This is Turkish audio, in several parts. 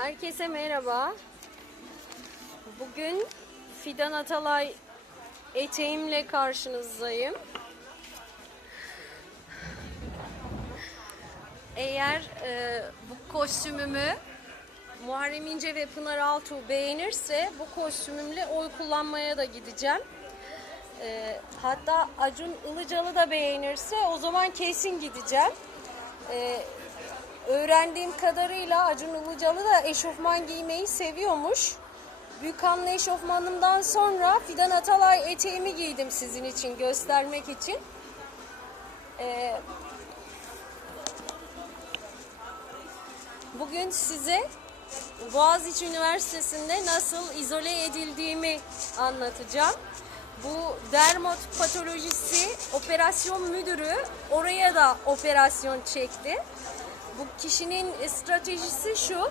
Herkese merhaba. Bugün Fidan Atalay eteğimle karşınızdayım. Eğer e, bu kostümümü Muharrem İnce ve Pınar Altuğ beğenirse bu kostümümle oy kullanmaya da gideceğim. E, hatta Acun Ilıcalı da beğenirse o zaman kesin gideceğim. E, öğrendiğim kadarıyla Acun Ilıcalı da eşofman giymeyi seviyormuş. Büyükhanlı eşofmanımdan sonra Fidan Atalay eteğimi giydim sizin için göstermek için. Ee, bugün size Boğaziçi Üniversitesi'nde nasıl izole edildiğimi anlatacağım. Bu dermatopatolojisi operasyon müdürü oraya da operasyon çekti. Bu kişinin stratejisi şu.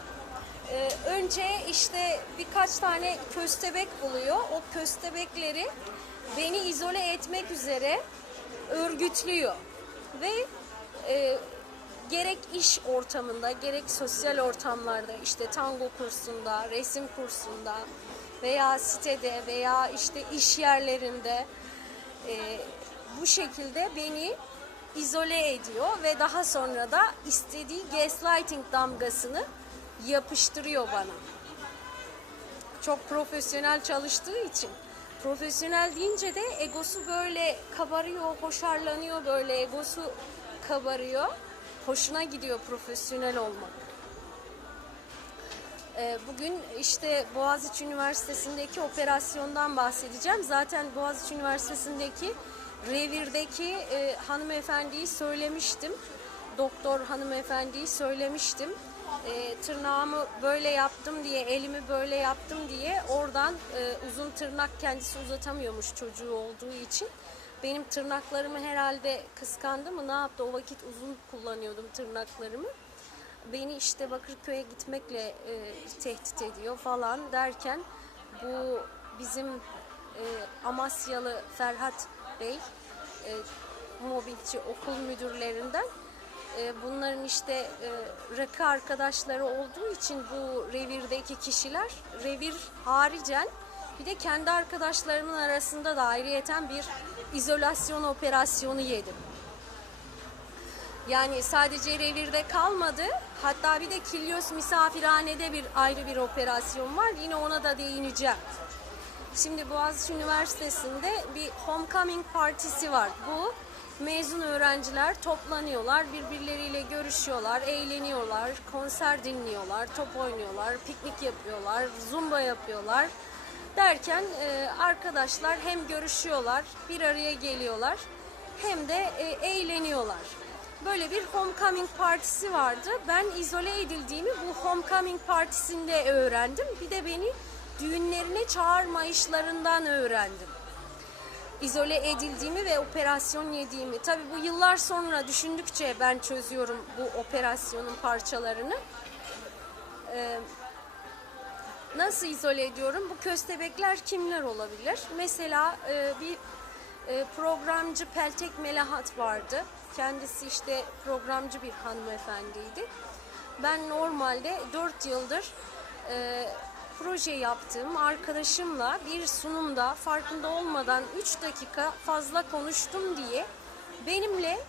Ee, önce işte birkaç tane köstebek buluyor. O köstebekleri beni izole etmek üzere örgütlüyor. Ve e, gerek iş ortamında gerek sosyal ortamlarda işte tango kursunda, resim kursunda veya sitede veya işte iş yerlerinde e, bu şekilde beni izole ediyor ve daha sonra da istediği gaslighting damgasını yapıştırıyor bana. Çok profesyonel çalıştığı için. Profesyonel deyince de egosu böyle kabarıyor, hoşarlanıyor böyle egosu kabarıyor. Hoşuna gidiyor profesyonel olmak. Ee, Bugün işte Boğaziçi Üniversitesi'ndeki operasyondan bahsedeceğim. Zaten Boğaziçi Üniversitesi'ndeki revirdeki e, hanımefendiyi söylemiştim. Doktor hanımefendiyi söylemiştim. E, tırnağımı böyle yaptım diye, elimi böyle yaptım diye oradan e, uzun tırnak kendisi uzatamıyormuş çocuğu olduğu için. Benim tırnaklarımı herhalde kıskandı mı ne yaptı? O vakit uzun kullanıyordum tırnaklarımı beni işte Bakırköy'e gitmekle e, tehdit ediyor falan derken bu bizim e, Amasyalı Ferhat Bey e, mobilci okul müdürlerinden e, bunların işte e, rakı arkadaşları olduğu için bu revirdeki kişiler revir haricen bir de kendi arkadaşlarımın arasında da ayrıyeten bir izolasyon operasyonu yedim. Yani sadece revirde kalmadı. Hatta bir de Kilyos misafirhanede bir ayrı bir operasyon var. Yine ona da değineceğim. Şimdi Boğaziçi Üniversitesi'nde bir homecoming partisi var. Bu mezun öğrenciler toplanıyorlar, birbirleriyle görüşüyorlar, eğleniyorlar, konser dinliyorlar, top oynuyorlar, piknik yapıyorlar, zumba yapıyorlar. Derken e, arkadaşlar hem görüşüyorlar, bir araya geliyorlar hem de e, eğleniyorlar. Böyle bir homecoming partisi vardı. Ben izole edildiğimi bu homecoming partisinde öğrendim. Bir de beni düğünlerine çağırma işlerinden öğrendim. İzole edildiğimi ve operasyon yediğimi. Tabi bu yıllar sonra düşündükçe ben çözüyorum bu operasyonun parçalarını. Ee, nasıl izole ediyorum? Bu köstebekler kimler olabilir? Mesela e, bir e, programcı Peltek Melahat vardı. Kendisi işte programcı bir hanımefendiydi. Ben normalde 4 yıldır e, proje yaptığım arkadaşımla bir sunumda farkında olmadan 3 dakika fazla konuştum diye benimle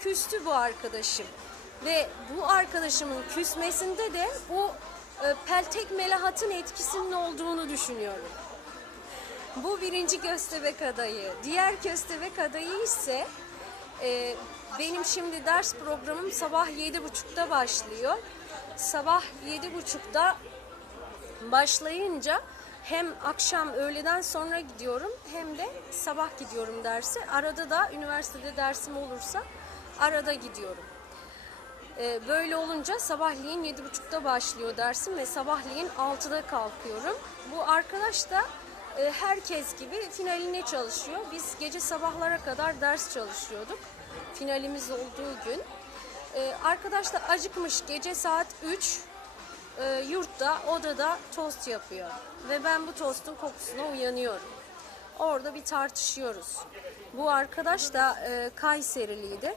küstü bu arkadaşım. Ve bu arkadaşımın küsmesinde de bu e, Peltek Melahat'ın etkisinin olduğunu düşünüyorum. Bu birinci köstebek adayı. Diğer köstebek adayı ise e, benim şimdi ders programım sabah yedi buçukta başlıyor. Sabah yedi buçukta başlayınca hem akşam öğleden sonra gidiyorum hem de sabah gidiyorum derse. Arada da üniversitede dersim olursa arada gidiyorum. Ee, böyle olunca sabahleyin yedi buçukta başlıyor dersim ve sabahleyin altıda kalkıyorum. Bu arkadaş da e, herkes gibi finaline çalışıyor. Biz gece sabahlara kadar ders çalışıyorduk. Finalimiz olduğu gün. E, arkadaş da acıkmış gece saat 3 e, yurtta odada tost yapıyor. Ve ben bu tostun kokusuna uyanıyorum. Orada bir tartışıyoruz. Bu arkadaş da e, Kayseriliydi.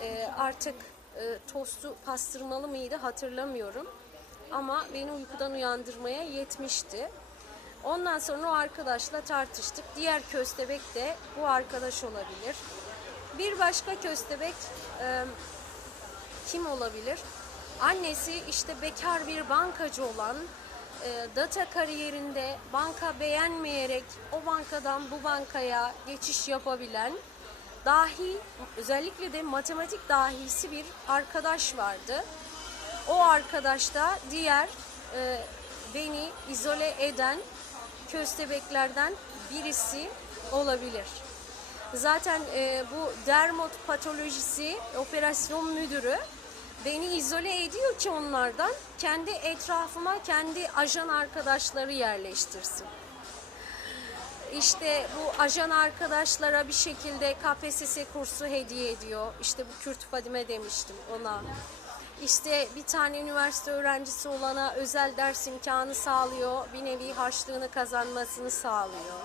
E, artık e, tostu pastırmalı mıydı hatırlamıyorum. ama beni uykudan uyandırmaya yetmişti. Ondan sonra o arkadaşla tartıştık. Diğer köstebek de bu arkadaş olabilir. Bir başka köstebek e, kim olabilir? Annesi işte bekar bir bankacı olan, e, data kariyerinde banka beğenmeyerek o bankadan bu bankaya geçiş yapabilen, dahi özellikle de matematik dahisi bir arkadaş vardı. O arkadaş da diğer e, beni izole eden köstebeklerden birisi olabilir. Zaten e, bu dermot patolojisi operasyon müdürü beni izole ediyor ki onlardan kendi etrafıma kendi ajan arkadaşları yerleştirsin. İşte bu ajan arkadaşlara bir şekilde KPSS kursu hediye ediyor. İşte bu Kürt Fadime demiştim ona. İşte bir tane üniversite öğrencisi olana özel ders imkanı sağlıyor. Bir nevi harçlığını kazanmasını sağlıyor.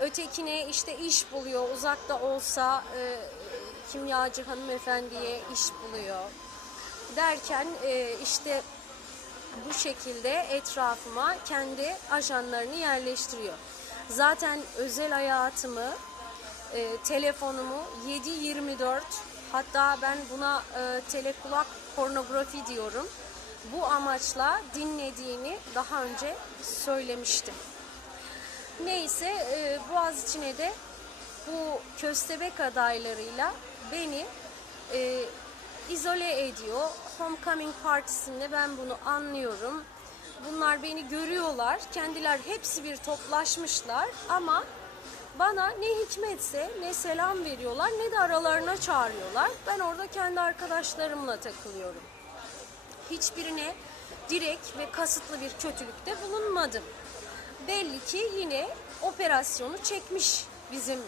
Ötekine işte iş buluyor. Uzakta olsa e, kimyacı hanımefendiye iş buluyor. Derken e, işte bu şekilde etrafıma kendi ajanlarını yerleştiriyor. Zaten özel hayatımı, e, telefonumu 7-24 hatta ben buna e, telekulak pornografi diyorum. Bu amaçla dinlediğini daha önce söylemiştim. Neyse e, Boğaziçi'ne de bu köstebek adaylarıyla beni izole ediyor. Homecoming partisinde ben bunu anlıyorum. Bunlar beni görüyorlar. Kendiler hepsi bir toplaşmışlar ama bana ne hikmetse ne selam veriyorlar ne de aralarına çağırıyorlar. Ben orada kendi arkadaşlarımla takılıyorum. Hiçbirine direkt ve kasıtlı bir kötülükte bulunmadım. Belli ki yine operasyonu çekmiş bizim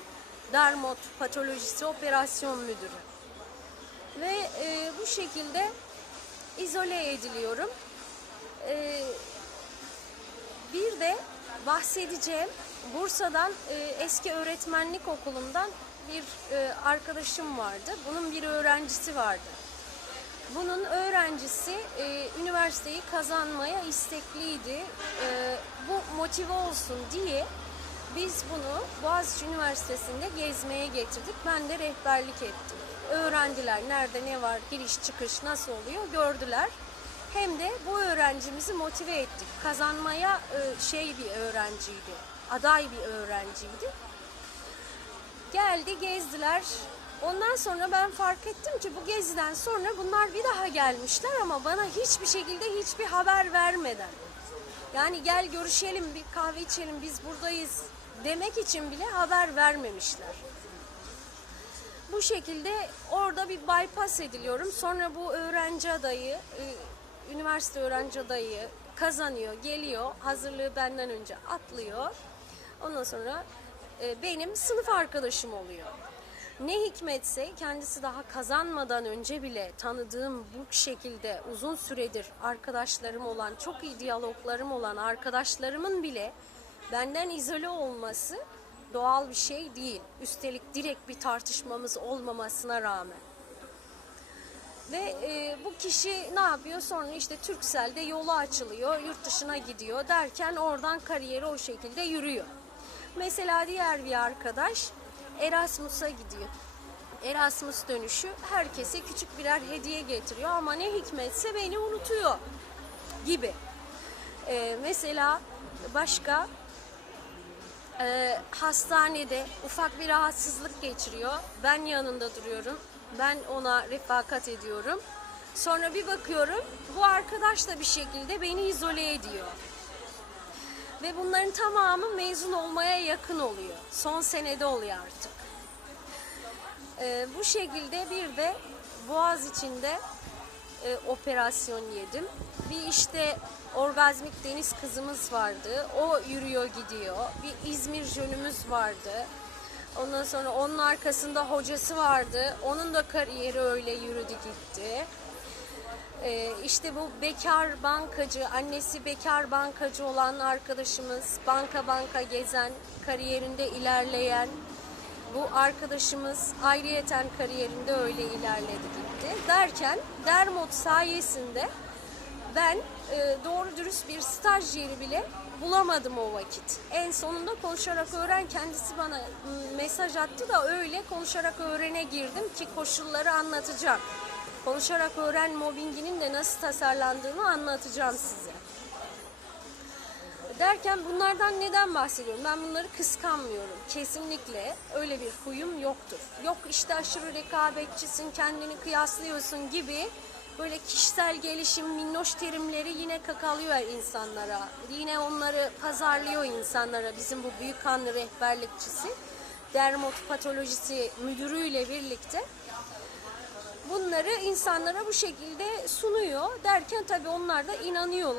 dermot patolojisi operasyon müdürü. Ve e, bu şekilde izole ediliyorum. E, bir de bahsedeceğim Bursa'dan e, eski öğretmenlik okulundan bir e, arkadaşım vardı. Bunun bir öğrencisi vardı. Bunun öğrencisi e, üniversiteyi kazanmaya istekliydi. E, bu motive olsun diye biz bunu Boğaziçi Üniversitesi'nde gezmeye getirdik. Ben de rehberlik ettim. Öğrendiler nerede ne var, giriş çıkış nasıl oluyor gördüler. Hem de bu öğrencimizi motive ettik. Kazanmaya e, şey bir öğrenciydi, aday bir öğrenciydi. Geldi gezdiler. Ondan sonra ben fark ettim ki bu geziden sonra bunlar bir daha gelmişler ama bana hiçbir şekilde hiçbir haber vermeden. Yani gel görüşelim bir kahve içelim biz buradayız demek için bile haber vermemişler. Bu şekilde orada bir bypass ediliyorum. Sonra bu öğrenci adayı, e, üniversite öğrenci adayı kazanıyor, geliyor. Hazırlığı benden önce atlıyor. Ondan sonra e, benim sınıf arkadaşım oluyor. Ne hikmetse kendisi daha kazanmadan önce bile tanıdığım bu şekilde uzun süredir arkadaşlarım olan, çok iyi diyaloglarım olan arkadaşlarımın bile benden izole olması doğal bir şey değil. Üstelik direkt bir tartışmamız olmamasına rağmen. Ve e, bu kişi ne yapıyor? Sonra işte Türksel'de yolu açılıyor, yurt dışına gidiyor derken oradan kariyeri o şekilde yürüyor. Mesela diğer bir arkadaş Erasmus'a gidiyor. Erasmus dönüşü herkese küçük birer hediye getiriyor ama ne hikmetse beni unutuyor gibi. Ee, mesela başka e, hastanede ufak bir rahatsızlık geçiriyor. Ben yanında duruyorum. Ben ona refakat ediyorum. Sonra bir bakıyorum bu arkadaş da bir şekilde beni izole ediyor. Ve bunların tamamı mezun olmaya yakın oluyor. Son senede oluyor artık. Ee, bu şekilde bir de Boğaz içinde e, operasyon yedim. Bir işte orgazmik deniz kızımız vardı. O yürüyor gidiyor. Bir İzmir jönümüz vardı. Ondan sonra onun arkasında hocası vardı. Onun da kariyeri öyle yürüdü gitti. Ee, işte bu bekar bankacı, annesi bekar bankacı olan arkadaşımız, banka banka gezen, kariyerinde ilerleyen bu arkadaşımız ayrıyeten kariyerinde öyle ilerledi gitti. Derken Dermot sayesinde ben e, doğru dürüst bir staj bile bulamadım o vakit. En sonunda konuşarak öğren kendisi bana m, mesaj attı da öyle konuşarak öğrene girdim ki koşulları anlatacağım. Konuşarak öğren mobbinginin de nasıl tasarlandığını anlatacağım size. Derken bunlardan neden bahsediyorum? Ben bunları kıskanmıyorum. Kesinlikle öyle bir huyum yoktur. Yok işte aşırı rekabetçisin, kendini kıyaslıyorsun gibi böyle kişisel gelişim, minnoş terimleri yine kakalıyor insanlara. Yine onları pazarlıyor insanlara bizim bu büyük kanlı rehberlikçisi. Dermatopatolojisi müdürüyle birlikte bunları insanlara bu şekilde sunuyor derken tabii onlar da inanıyorlar.